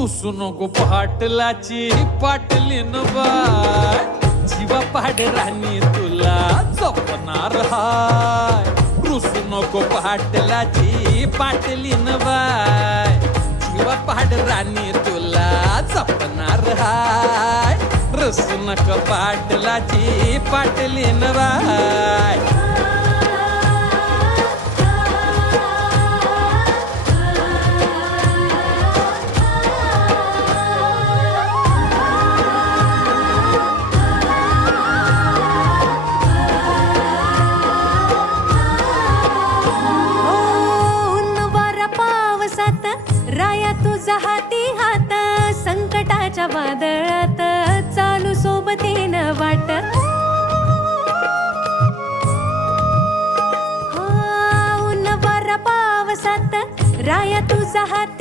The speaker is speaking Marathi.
रुसू नको पाटलाची पाटलीन बाय, जीवा पाड राणी तुला जपणार हाय. रुसू नको पाटलाची पाटलीन बाय, जीवा पाड राणी तुला जपणार हाय. रुसू नको पाटलाची पाटलीन बाय. राया तुझा हाती हात, संकटाच्या वादळात चालू सोबतीनं वाट. ऊन वारा पावसात राया तुझा हात